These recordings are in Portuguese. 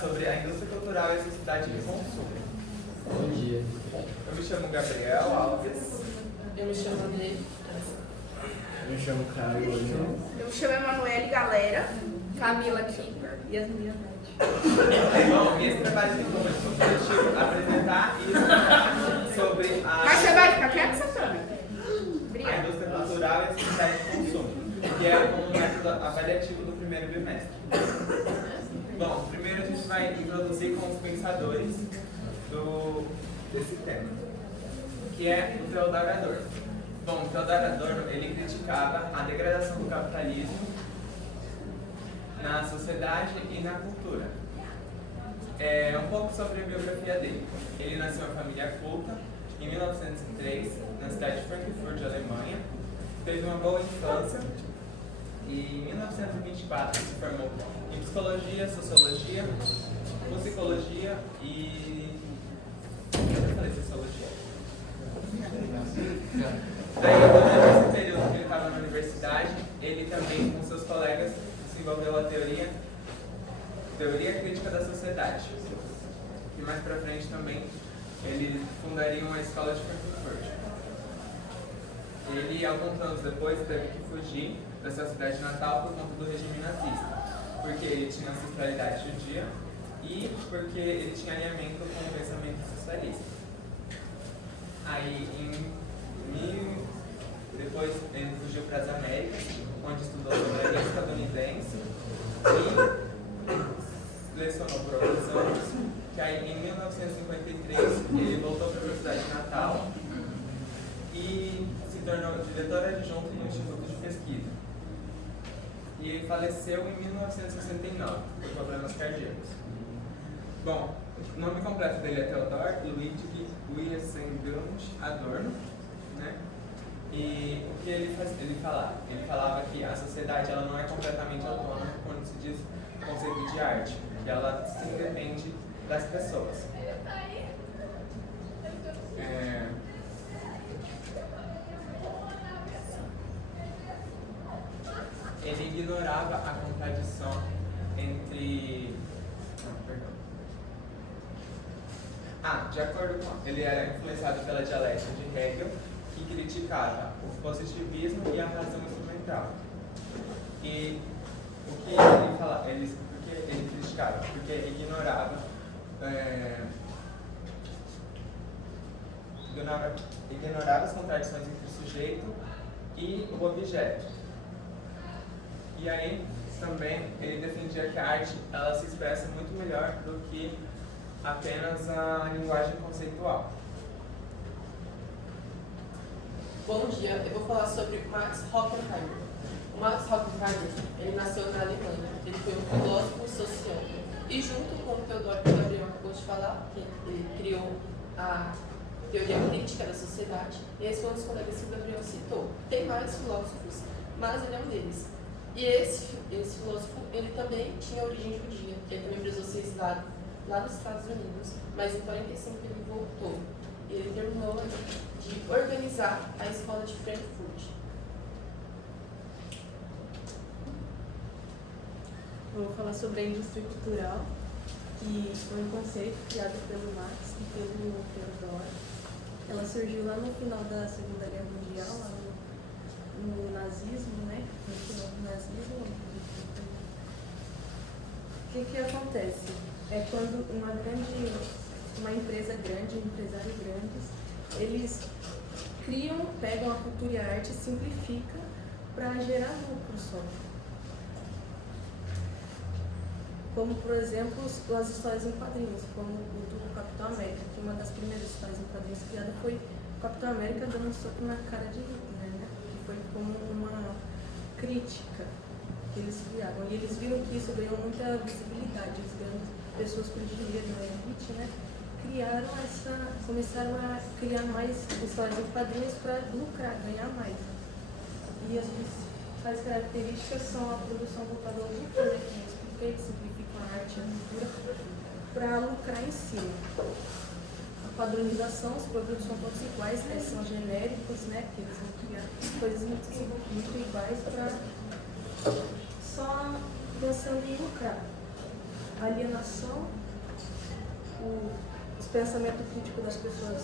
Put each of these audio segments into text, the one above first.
sobre a indústria cultural e a sociedade de consumo. Bom dia. Eu me chamo Gabriel Alves. Eu me chamo André. Eu me chamo Caio. Eu me chamo Emanuele Galera. Camila Kimber. E as minhas Bom, esse trabalho tem como objetivo apresentar e explicar sobre Mas você vai ficar quieto, Santana? a Obrigada. indústria cultural e a sociedade de consumo, que é um método avaliativo do primeiro bimestre. Bom, primeiro a gente vai introduzir com os pensadores desse tema, que é o Theodor Adorno. Bom, o Theodor Adorno, ele criticava a degradação do capitalismo na sociedade e na cultura. Um pouco sobre a biografia dele. Ele nasceu em família culta em 1903, na cidade de Frankfurt, Alemanha. Teve uma boa infância e em 1924 se formou em psicologia, sociologia, musicologia e... Eu falei sociologia? Aí, durante esse período que ele estava na universidade, ele também, com seus colegas, desenvolveu a teoria crítica da sociedade. E mais pra frente também, eles fundariam a escola de Frankfurt. Ele, alguns anos depois, teve que fugir da sua cidade natal por conta do regime nazista, porque ele tinha ancestralidade judia e porque ele tinha alinhamento com o pensamento socialista. Aí, depois ele fugiu para as Américas, onde estudou soberania estadunidense e lecionou por alguns anos, que aí em 1953 ele voltou para a sua cidade natal e se tornou diretor adjunto do Instituto de Pesquisa. E ele faleceu em 1969 por problemas cardíacos. Bom, o nome completo dele é Theodor Ludwig Wilhelm Adorno, né? E o que ele falava? Ele falava que a sociedade ela não é completamente autônoma quando se diz conceito de arte, que ela sim depende das pessoas. Ele ignorava a contradição entre... de acordo com... Ele era influenciado pela dialética de Hegel, que criticava o positivismo e a razão instrumental. E o que ele falava, por que ele criticava? Porque ignorava as contradições entre o sujeito e o objeto. E aí também ele defendia que a arte ela se expressa muito melhor do que apenas a linguagem conceitual. Bom dia, eu vou falar sobre Max Horkheimer. O Max Horkheimer, ele nasceu na Alemanha, ele foi um filósofo sociólogo. E junto com o Theodor, que o Gabriel acabou de falar, que ele criou a teoria crítica da sociedade, e esse foi um dos colegas que o Gabriel citou. Tem vários filósofos, mas ele é um deles. E esse filósofo, ele também tinha origem judia, ele também precisou ser exilado lá nos Estados Unidos, mas em 45 ele voltou. E ele terminou de organizar a escola de Frankfurt. Eu vou falar sobre a indústria cultural, que foi um conceito criado pelo Marx e pelo Theodor. Ela surgiu lá no final da Segunda Guerra Mundial, lá no nazismo, né? No final do nazismo. O que acontece? É quando uma empresa grande, um empresário grandes, eles pegam a cultura e a arte e simplificam para gerar lucro só. Como, por exemplo, as histórias em quadrinhos, como o do Capitão América, que uma das primeiras histórias em quadrinhos criada foi o Capitão América dando um soco na cara de Hitler, né? Que foi como uma crítica que eles criaram. E eles viram que isso ganhou muita visibilidade, as grandes pessoas com dinheiro na elite, né? Começaram a criar mais histórias em quadrinhos para lucrar, ganhar mais. E as principais características são a produção voltada ao lucro, né? Que eu expliquei, que simplificam a arte e a cultura, para lucrar em cima. A padronização, os produtos são todos iguais, né? São genéricos, né? Que eles vão criar coisas muito iguais para só pensando em lucrar. alienação, os pensamentos críticos das pessoas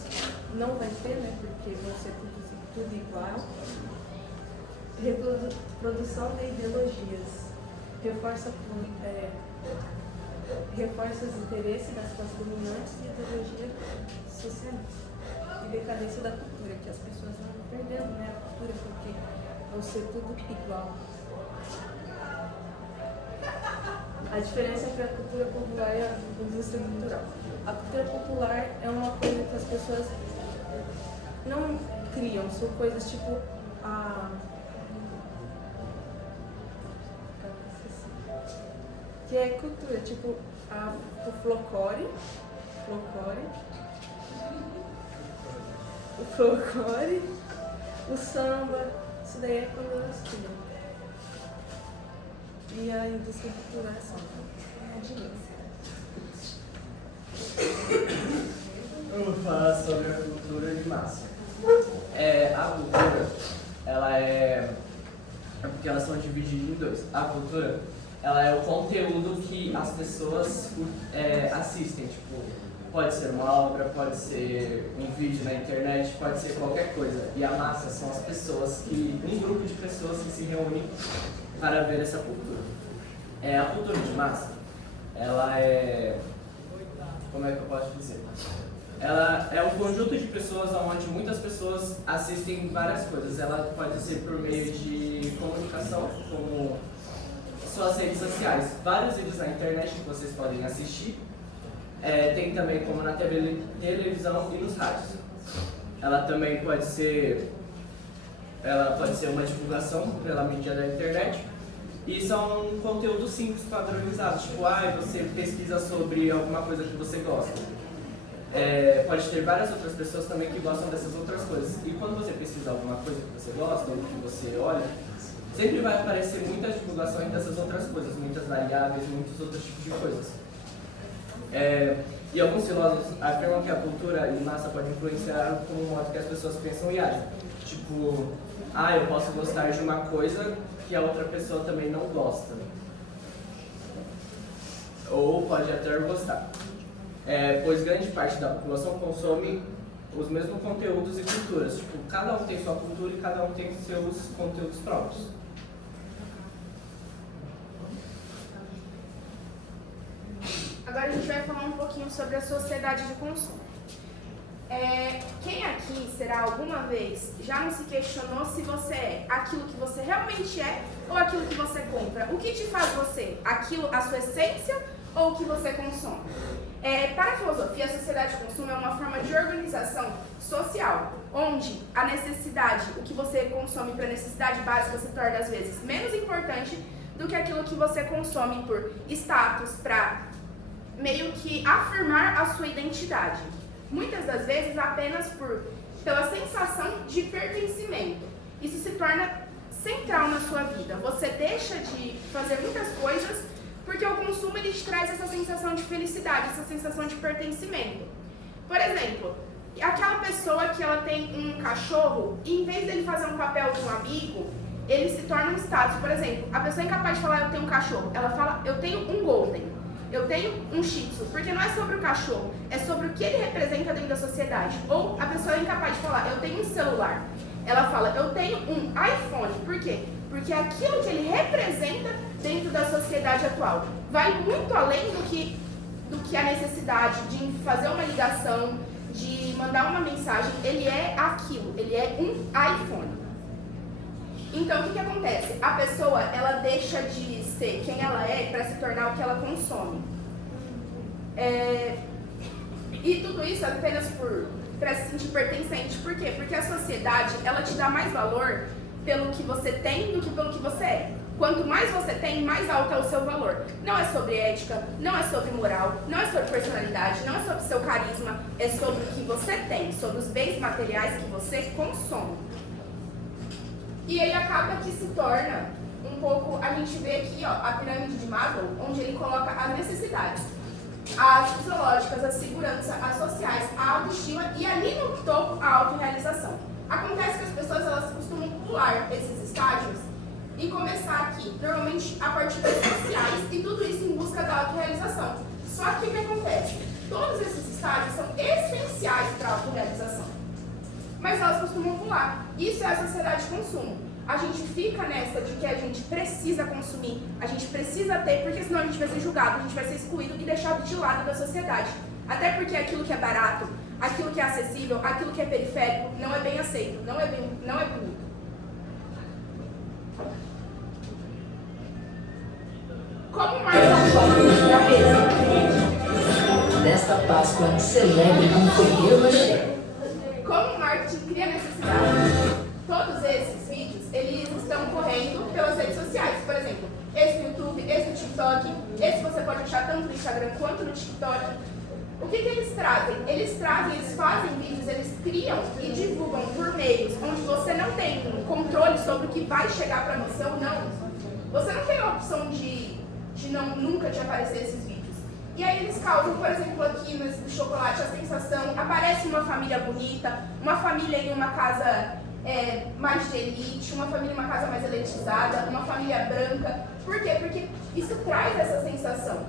não vai ter, né? Porque vão ser tudo igual. Reprodução de ideologias. Reforça os interesses das classes dominantes e ideologia socialista. E decadência da cultura, que as pessoas vão perdendo, né, a cultura, porque vão ser tudo igual. A diferença entre a cultura popular e a indústria cultural. A cultura popular é uma coisa que as pessoas não criam, são coisas tipo que é cultura, tipo o folclore, o samba, isso daí é quando elas criam. E a indústria cultural é só dinheiro. Eu vou falar sobre a cultura de massa. A cultura, ela é porque elas são divididas em dois. A cultura, ela é o conteúdo que as pessoas assistem, tipo, pode ser uma obra, pode ser um vídeo na internet, pode ser qualquer coisa. E a massa são as pessoas um grupo de pessoas que se reúnem para ver essa cultura. A cultura de massa, ela é, como é que eu posso dizer? Ela é um conjunto de pessoas onde muitas pessoas assistem várias coisas. Ela pode ser por meio de comunicação, como suas redes sociais, vários vídeos na internet que vocês podem assistir. Tem também como na televisão e nos rádios. Ela também pode ser uma divulgação pela mídia da internet. E são conteúdos simples, padronizados, tipo, você pesquisa sobre alguma coisa que você gosta. Pode ter várias outras pessoas também que gostam dessas outras coisas. E quando você pesquisa alguma coisa que você gosta ou que você olha, sempre vai aparecer muitas divulgações dessas outras coisas, muitas variáveis, muitos outros tipos de coisas. E alguns filósofos afirmam que a cultura em massa pode influenciar como um modo que as pessoas pensam e agem. Tipo, eu posso gostar de uma coisa que a outra pessoa também não gosta. Ou pode até gostar. Pois grande parte da população consome os mesmos conteúdos e culturas. Tipo, cada um tem sua cultura e cada um tem seus conteúdos próprios. Agora a gente vai falar um pouquinho sobre a sociedade de consumo. Quem aqui, será alguma vez, já não se questionou se você é aquilo que você realmente é ou aquilo que você compra? O que te faz você? Aquilo, a sua essência ou o que você consome? Para a filosofia, a sociedade de consumo é uma forma de organização social, onde a necessidade, o que você consome para necessidade básica se torna às vezes menos importante do que aquilo que você consome por status, para meio que afirmar a sua identidade. Muitas das vezes apenas pela sensação de pertencimento. Isso se torna central na sua vida. Você deixa de fazer muitas coisas porque o consumo ele te traz essa sensação de felicidade, essa sensação de pertencimento. Por exemplo, aquela pessoa que ela tem um cachorro e em vez dele fazer um papel de um amigo, ele se torna um status. Por exemplo, a pessoa é incapaz de falar eu tenho um cachorro, ela fala eu tenho um golden. Eu tenho um shih tzu, porque não é sobre o cachorro, é sobre o que ele representa dentro da sociedade. Ou a pessoa é incapaz de falar, eu tenho um celular. Ela fala, eu tenho um iPhone. Por quê? Porque é aquilo que ele representa dentro da sociedade atual. Vai muito além do que a necessidade de fazer uma ligação, de mandar uma mensagem. Ele é aquilo, ele é um iPhone. Então, o que acontece? A pessoa, ela deixa de ser quem ela é para se tornar o que ela consome. E tudo isso apenas para se sentir pertencente. Por quê? Porque a sociedade, ela te dá mais valor pelo que você tem do que pelo que você é. Quanto mais você tem, mais alto é o seu valor. Não é sobre ética, não é sobre moral, não é sobre personalidade, não é sobre seu carisma, é sobre o que você tem, sobre os bens materiais que você consome. E aí acaba que se torna um pouco, a gente vê aqui a pirâmide de Maslow, onde ele coloca as necessidades, as fisiológicas, a segurança, as sociais, a autoestima e ali no topo a autorrealização. Acontece que as pessoas elas costumam pular esses estágios e começar aqui, normalmente a partir das sociais, e tudo isso em busca da autorrealização. Só que o que acontece? Todos esses estágios são essenciais para a autorrealização, mas elas costumam pular. Isso é a sociedade de consumo. A gente fica nessa de que a gente precisa consumir, a gente precisa ter, porque senão a gente vai ser julgado, a gente vai ser excluído e deixado de lado da sociedade. Até porque aquilo que é barato, aquilo que é acessível, aquilo que é periférico, não é bem aceito, não é bonito. Como Marx da mesa. Nesta Páscoa, celebre com Ferreiro Rocher. Como o marketing cria necessidade, todos esses vídeos, eles estão correndo pelas redes sociais. Por exemplo, esse no YouTube, esse no TikTok, esse você pode achar tanto no Instagram quanto no TikTok. O que eles trazem? Eles fazem vídeos, eles criam e divulgam por meios onde você não tem controle sobre o que vai chegar para você ou não. Você não tem a opção de nunca te aparecer esses vídeos. E aí eles causam, por exemplo, aqui no chocolate, a sensação, aparece uma família bonita, uma família em uma casa mais de elite, uma família em uma casa mais elitizada, uma família branca. Por quê? Porque isso traz essa sensação.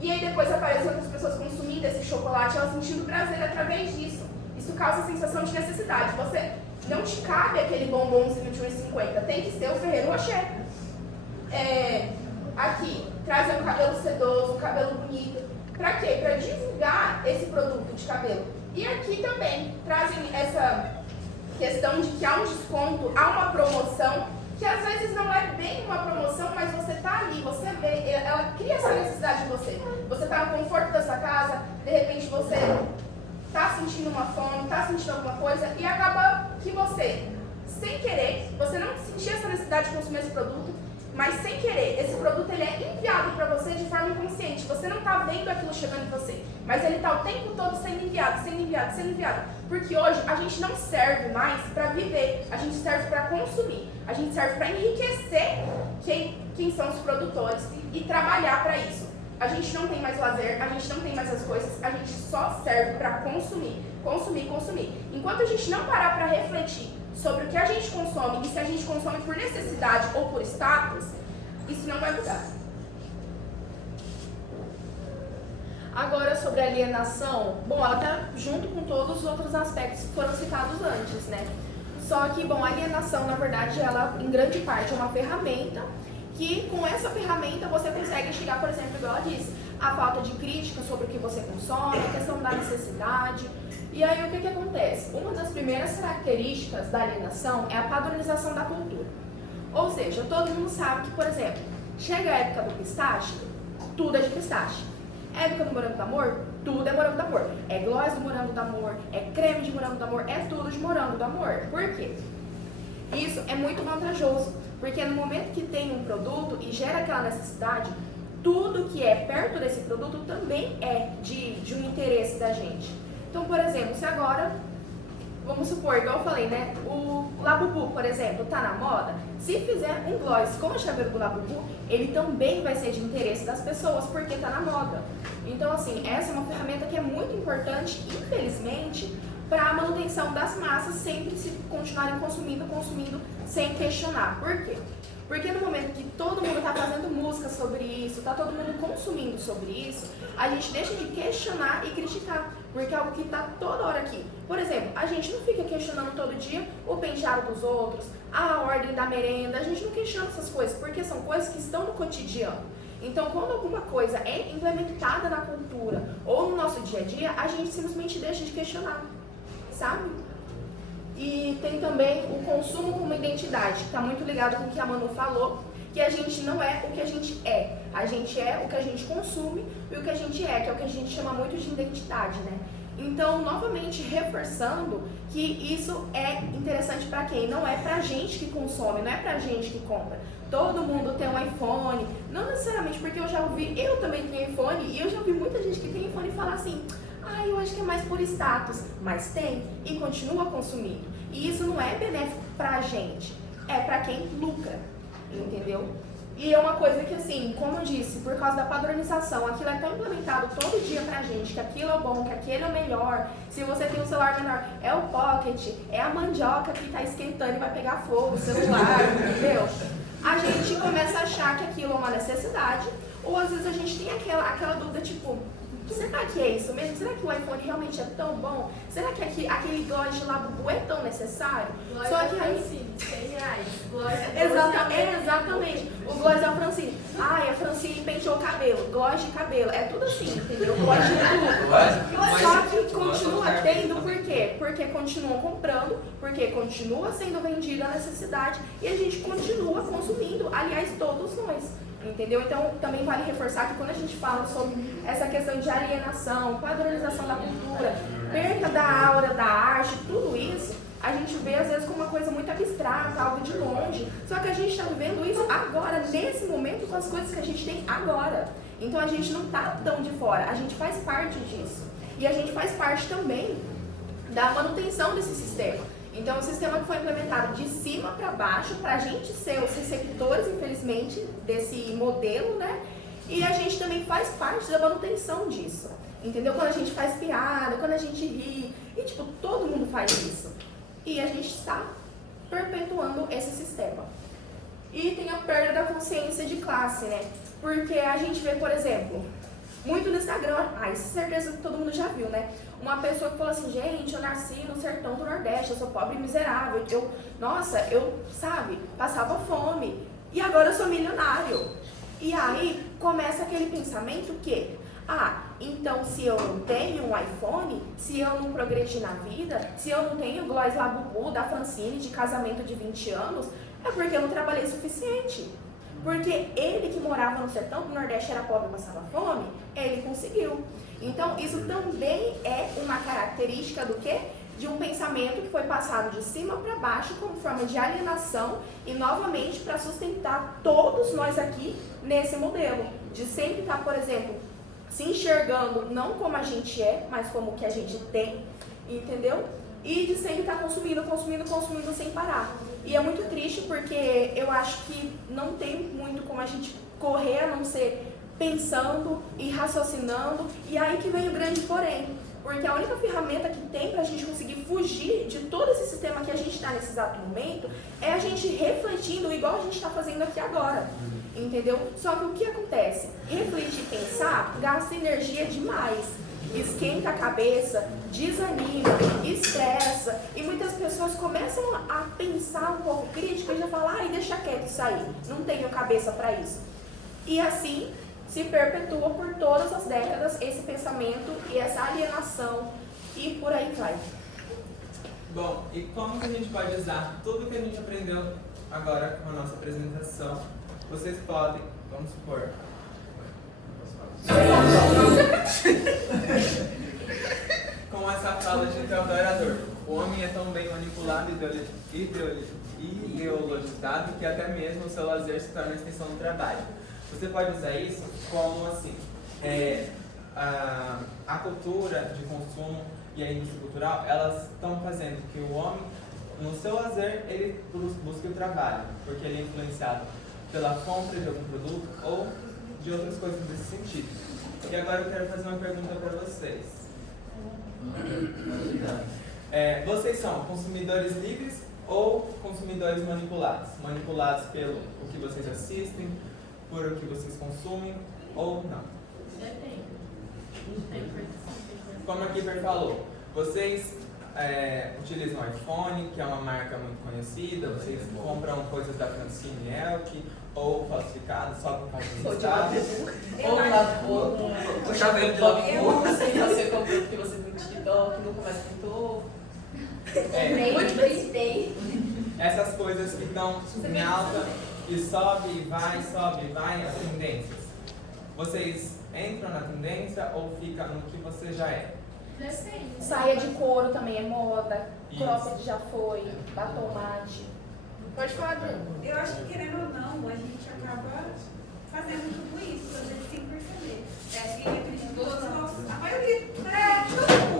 E aí depois aparecem outras pessoas consumindo esse chocolate, elas sentindo prazer através disso. Isso causa a sensação de necessidade. Você não te cabe aquele bombonzinho de 1,50, tem que ser o Ferreiro Rocher. Aqui, trazem o cabelo sedoso, o cabelo bonito. Pra quê? Pra divulgar esse produto de cabelo. E aqui também trazem essa questão de que há um desconto, há uma promoção, que às vezes não é bem uma promoção, mas você tá ali, você vê, ela cria essa necessidade de você. Você tá no conforto da sua casa, de repente você tá sentindo uma fome, tá sentindo alguma coisa, e acaba que você, sem querer, você não sentia essa necessidade de consumir esse produto, mas sem querer, esse produto ele é enviado para você de forma inconsciente. Você não está vendo aquilo chegando em você, mas ele está o tempo todo sendo enviado, sendo enviado, sendo enviado. Porque hoje a gente não serve mais para viver, a gente serve para consumir. A gente serve para enriquecer quem são os produtores e trabalhar para isso. A gente não tem mais lazer, a gente não tem mais as coisas, a gente só serve para consumir, consumir, consumir. Enquanto a gente não parar para refletir sobre o que a gente consome e se a gente consome por necessidade ou por status, isso não vai mudar. Agora, sobre a alienação, bom, ela está junto com todos os outros aspectos que foram citados antes, né? Só que, bom, a alienação, na verdade, ela, em grande parte, é uma ferramenta que, com essa ferramenta, você consegue chegar, por exemplo, igual ela disse, a falta de crítica sobre o que você consome, a questão da necessidade. E aí, o que acontece? Uma das primeiras características da alienação é a padronização da cultura. Ou seja, todo mundo sabe que, por exemplo, chega a época do pistache, tudo é de pistache. Época do morango do amor, tudo é morango do amor. É gloss do morango do amor, é creme de morango do amor, é tudo de morango do amor. Por quê? Isso é muito vantajoso, porque no momento que tem um produto e gera aquela necessidade, tudo que é perto desse produto também é de um interesse da gente. Então, por exemplo, se agora, vamos supor, igual eu falei, né, o Labubu, por exemplo, tá na moda, se fizer um gloss com o chaveiro do Labubu, ele também vai ser de interesse das pessoas, porque tá na moda. Então, assim, essa é uma ferramenta que é muito importante, infelizmente, para a manutenção das massas sempre se continuarem consumindo sem questionar. Por quê? Porque no momento que todo mundo está fazendo música sobre isso, está todo mundo consumindo sobre isso, a gente deixa de questionar e criticar, porque é algo que está toda hora aqui. Por exemplo, a gente não fica questionando todo dia o penteado dos outros, a ordem da merenda, a gente não questiona essas coisas, porque são coisas que estão no cotidiano. Então, quando alguma coisa é implementada na cultura ou no nosso dia a dia, a gente simplesmente deixa de questionar, sabe? E tem também o consumo como identidade, que está muito ligado com o que a Manu falou, que a gente não é o que a gente é. A gente é o que a gente consome e o que a gente é, que é o que a gente chama muito de identidade, né? Então, novamente, reforçando que isso é interessante para quem? Não é pra gente que consome, não é pra gente que compra. Todo mundo tem um iPhone, não necessariamente porque eu também tenho iPhone, e eu já ouvi muita gente que tem iPhone e fala assim, eu acho que é mais por status, mas tem e continua consumindo. E isso não é benéfico pra gente, é pra quem lucra, entendeu? E é uma coisa que, assim, como eu disse, por causa da padronização, aquilo é tão implementado todo dia pra gente, que aquilo é bom, que aquele é o melhor. Se você tem um celular menor, é o pocket, é a mandioca que tá esquentando e vai pegar fogo, o celular, entendeu? a gente começa a achar que aquilo é uma necessidade, ou às vezes a gente tem aquela dúvida, tipo, será que é isso mesmo? Será que o iPhone realmente é tão bom? Será que aquele gloss de Labubu é tão necessário? Gloss Só da que aí... Francine, R$100. Gloss Exatamente. O gloss da Francine. Ai, a Francine penteou o cabelo. Gloss de cabelo. É tudo assim, entendeu? Gloss de tudo. Só que continua tendo, por quê? Porque continuam comprando, porque continua sendo vendida a necessidade e a gente continua consumindo. Aliás, todos nós. Entendeu? Então, também vale reforçar que quando a gente fala sobre essa questão de alienação, padronização da cultura, perda da aura, da arte, tudo isso, a gente vê às vezes como uma coisa muito abstrata, algo de longe. Só que a gente está vivendo isso agora, nesse momento, com as coisas que a gente tem agora. Então, a gente não está tão de fora, a gente faz parte disso. E a gente faz parte também da manutenção desse sistema. Então, o sistema que foi implementado de cima para baixo, para a gente ser os receptores, infelizmente, desse modelo, né? E a gente também faz parte da manutenção disso, entendeu? Quando a gente faz piada, quando a gente ri, e tipo, todo mundo faz isso. E a gente está perpetuando esse sistema. E tem a perda da consciência de classe, né? Porque a gente vê, por exemplo, muito no Instagram, isso certeza que todo mundo já viu, né? Uma pessoa que falou assim, gente, eu nasci no sertão do Nordeste, eu sou pobre e miserável, eu, sabe, passava fome, e agora eu sou milionário. E aí começa aquele pensamento que, então se eu não tenho um iPhone, se eu não progredi na vida, se eu não tenho gloss Labubu da Francine de casamento de 20 anos, é porque eu não trabalhei o suficiente. Porque ele que morava no sertão do Nordeste, era pobre e passava fome, ele conseguiu. Então, isso também é uma característica do quê? De um pensamento que foi passado de cima para baixo como forma de alienação e, novamente, para sustentar todos nós aqui nesse modelo. De sempre estar, por exemplo, se enxergando não como a gente é, mas como o que a gente tem, entendeu? E de sempre estar consumindo sem parar. E é muito triste porque eu acho que não tem muito como a gente correr a não ser pensando e raciocinando. E aí que vem o grande porém. Porque a única ferramenta que tem pra gente conseguir fugir de todo esse sistema que a gente está nesse exato momento é a gente refletindo igual a gente está fazendo aqui agora. Entendeu? Só que o que acontece? Refletir e pensar gasta energia demais. Esquenta a cabeça, desanima, estressa, e muitas pessoas começam a pensar um pouco crítico e já falam, deixa quieto isso aí, não tenho cabeça para isso. E assim se perpetua por todas as décadas esse pensamento e essa alienação, e por aí vai. Bom, e como que a gente pode usar tudo que a gente aprendeu agora com a nossa apresentação? Vocês podem, vamos supor, com essa fala de Theodor Adorno, o homem é tão bem manipulado e ideologizado que até mesmo o seu lazer se torna uma extensão do trabalho. Você pode usar isso como assim, a cultura de consumo e a indústria cultural, elas estão fazendo que o homem, no seu lazer, ele busque o trabalho, porque ele é influenciado pela compra de algum produto ou de outras coisas desse sentido. E agora eu quero fazer uma pergunta para vocês. Vocês são consumidores livres ou consumidores manipulados? Manipulados pelo o que vocês assistem, por o que vocês consumem ou não? Depende. Como a Kiefer falou, vocês utilizam o iPhone, que é uma marca muito conhecida, vocês compram coisas da Francine Elk, ou falsificadas só por causa do estado. Ou o chaveiro de Labubu, que você comprou porque você tem TikTok, nunca mais pintou. Essas coisas que estão em alta e sobe e vai, as tendências. Vocês entram na tendência ou ficam no que você já é? Saia de couro também é moda, cropped já foi, batom mate. Pode falar, Bruno. Eu acho que, querendo ou não, a gente acaba fazendo tudo isso, às vezes sem perceber. E acredito que todos nós, a maioria,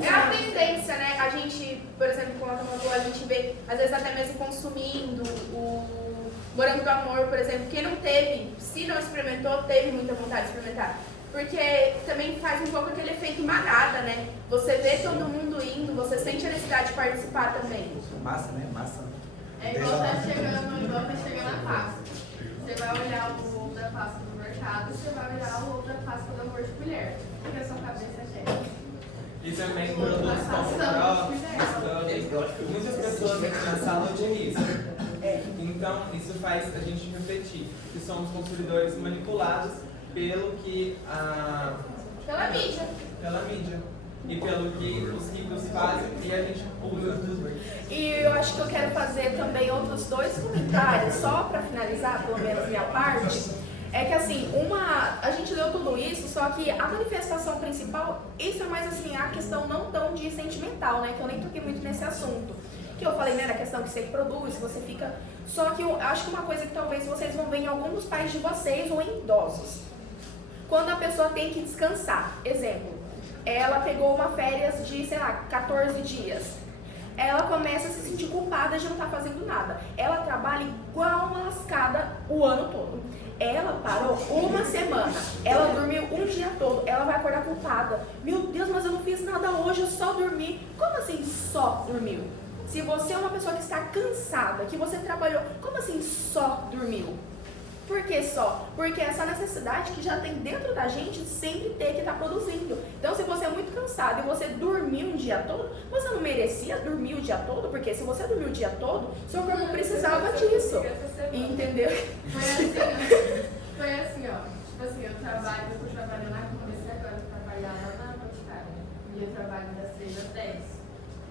é a tendência, né? A gente, por exemplo, como a Tama falou, a gente vê, às vezes até mesmo consumindo o morango do amor, por exemplo, quem não teve, se não experimentou, teve muita vontade de experimentar. Porque também faz um pouco aquele efeito manada, né? Você vê todo mundo indo, você sente a necessidade de participar também. Massa, né? Massa. É igual tá chegando a Páscoa. na sala otimista. Então, isso faz a gente refletir que somos consumidores manipulados pelo que Pela mídia. pela mídia e pelo que os ricos fazem e a gente usa. E eu acho que eu quero fazer também outros 2 comentários, só para finalizar, pelo menos minha parte. É que assim, a gente leu tudo isso, só que a manifestação principal, isso é mais assim, a questão não tão de sentimental, né? Que eu nem toquei muito nesse assunto. Que eu falei, né, na questão que você produz, você fica... Só que eu acho que uma coisa que talvez vocês vão ver em algum dos pais de vocês ou em idosos. Quando a pessoa tem que descansar, exemplo, ela pegou uma férias de, sei lá, 14 dias. Ela começa a se sentir culpada de não estar fazendo nada. Ela trabalha igual uma lascada o ano todo. Ela parou uma semana, ela dormiu um dia todo, ela vai acordar culpada. Meu Deus, mas eu não fiz nada hoje, eu só dormi. Como assim só dormiu? Se você é uma pessoa que está cansada, que você trabalhou, como assim só dormiu? Por que só? Porque essa necessidade que já tem dentro da gente sempre ter que estar produzindo. Então, se você é muito cansado e você dormiu um dia todo, você não merecia dormir o dia todo, porque se você dormiu o dia todo, seu corpo precisava disso. Entendeu? Foi assim, ó. Tipo assim, eu tô trabalhando lá, comecei agora a trabalhar lá na Boticária. E eu trabalho das 3 às 10. Eu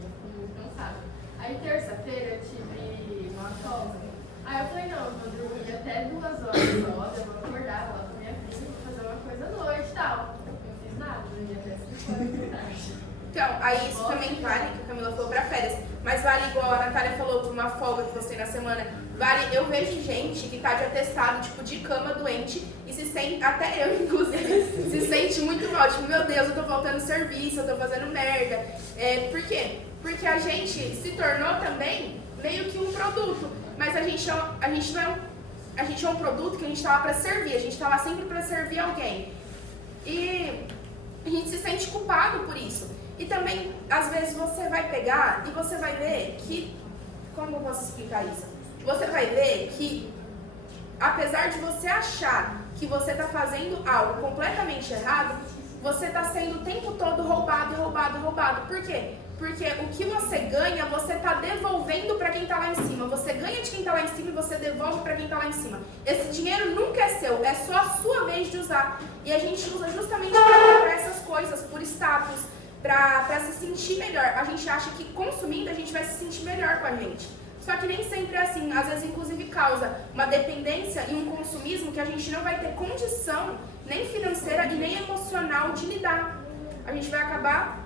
fico muito cansada. Aí, terça-feira, eu tive uma folga. Aí eu falei, não, eu vou dormir até 2 horas só, eu vou acordar, vou lá com minha filha, vou fazer uma coisa à noite e tal. Eu não fiz nada, dormi até 5 horas da tarde. Então, aí isso também vale, que a Camila falou pra férias, mas vale igual a Natália falou, por uma folga que você tem na semana, vale, eu vejo gente que tá de atestado, tipo, de cama doente, e se sente, até eu inclusive, se sente muito mal, tipo, meu Deus, eu tô faltando serviço, eu tô fazendo merda. Por quê? Porque a gente se tornou também meio que um produto, mas a gente é um produto que a gente tá lá pra servir, a gente tá lá sempre pra servir alguém. E a gente se sente culpado por isso. E também, às vezes, você vai pegar e você vai ver que... Como eu posso explicar isso? Você vai ver que, apesar de você achar que você está fazendo algo completamente errado, você está sendo o tempo todo roubado. Por quê? Porque o que você ganha, você está devolvendo para quem está lá em cima. Você ganha de quem está lá em cima e você devolve para quem está lá em cima. Esse dinheiro nunca é seu, é só a sua vez de usar. E a gente usa justamente para comprar essas coisas, por status, para se sentir melhor. A gente acha que consumindo a gente vai se sentir melhor com a gente. Só que nem sempre é assim. Às vezes, inclusive, causa uma dependência e um consumismo que a gente não vai ter condição nem financeira e nem emocional de lidar. A gente vai acabar...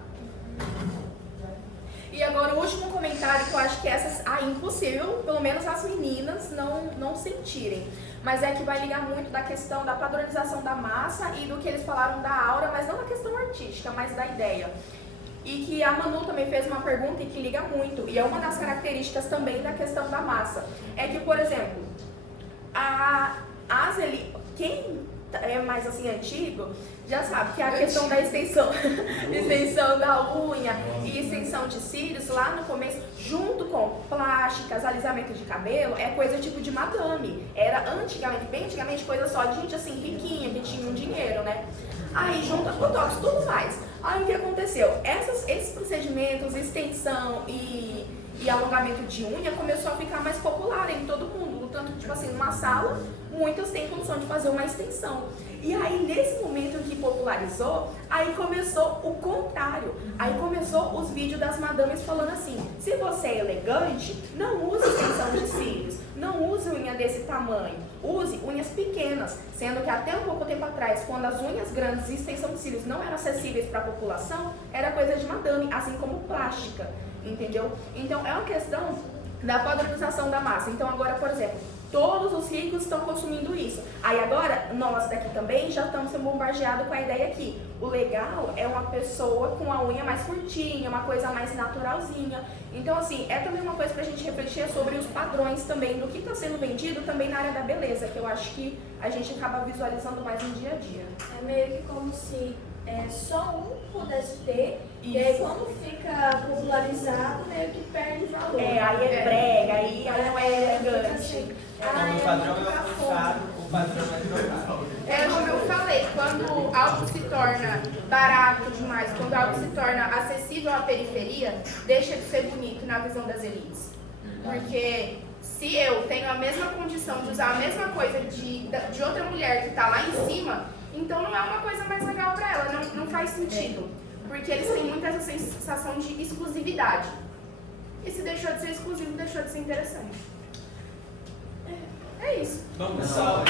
E agora o último comentário que eu acho que essas, impossível, pelo menos as meninas não sentirem. Mas é que vai ligar muito da questão da padronização da massa e do que eles falaram da aura, mas não da questão artística, mas da ideia. E que a Manu também fez uma pergunta e que liga muito, e é uma das características também da questão da massa. É que, por exemplo, quem é mais assim antigo, já sabe que a questão da extensão da unha e extensão de cílios lá no começo, junto com plásticas, alisamento de cabelo, é coisa tipo de madame. Era antigamente, bem antigamente, coisa só de gente assim riquinha, que tinha um dinheiro, né? Aí junta botox, tudo mais. Aí o que aconteceu? Esses procedimentos, extensão e alongamento de unha começou a ficar mais popular em todo mundo. Tanto que, tipo assim, numa sala, muitas têm condição de fazer uma extensão. E aí, nesse momento em que popularizou, aí começou o contrário. Aí começou os vídeos das madames falando assim, se você é elegante, não use extensão de cílios, não use unha desse tamanho, use unhas pequenas. Sendo que até um pouco tempo atrás, quando as unhas grandes e extensão de cílios não eram acessíveis para a população, era coisa de madame, assim como plástica, entendeu? Então, é uma questão da padronização da massa. Então, agora, por exemplo, todos os ricos estão consumindo isso. Aí agora, nós daqui também já estamos sendo bombardeados com a ideia que o legal é uma pessoa com a unha mais curtinha, uma coisa mais naturalzinha. Então, assim, é também uma coisa pra gente refletir sobre os padrões também do que está sendo vendido também na área da beleza, que eu acho que a gente acaba visualizando mais no dia a dia. É meio que como se só um pudesse ter, isso. E aí quando fica popularizado, meio que perde valor. Aí é brega, aí não é elegante. Assim, Quando o padrão é alcançado, o padrão é trocado. É como eu falei, quando algo se torna barato demais, quando algo se torna acessível à periferia, deixa de ser bonito na visão das elites. Porque se eu tenho a mesma condição de usar a mesma coisa de outra mulher que tá lá em cima, então não é uma coisa mais legal pra ela, não faz sentido. Porque eles têm muito essa sensação de exclusividade. E se deixou de ser exclusivo, deixou de ser interessante. É isso. Vamos, pessoal.